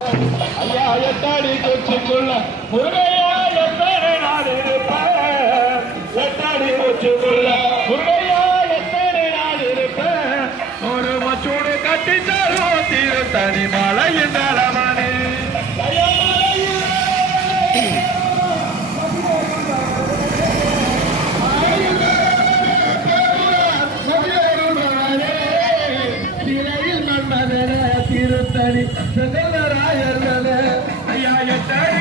ஐயா எட்டாடி கொச்சிக்குள்ள முருகையா எத்தனை நாள் இருப்பேன் எட்டாடி கொச்சிக்குள்ள முருகையா எத்தனை நாள் இருப்பேன் ஒரு மச்சோடு கட்டி தரும் திரு தனி மலையின் நலமணி திருத்தணி சகலராயர்களே ஐயா எட்டாடி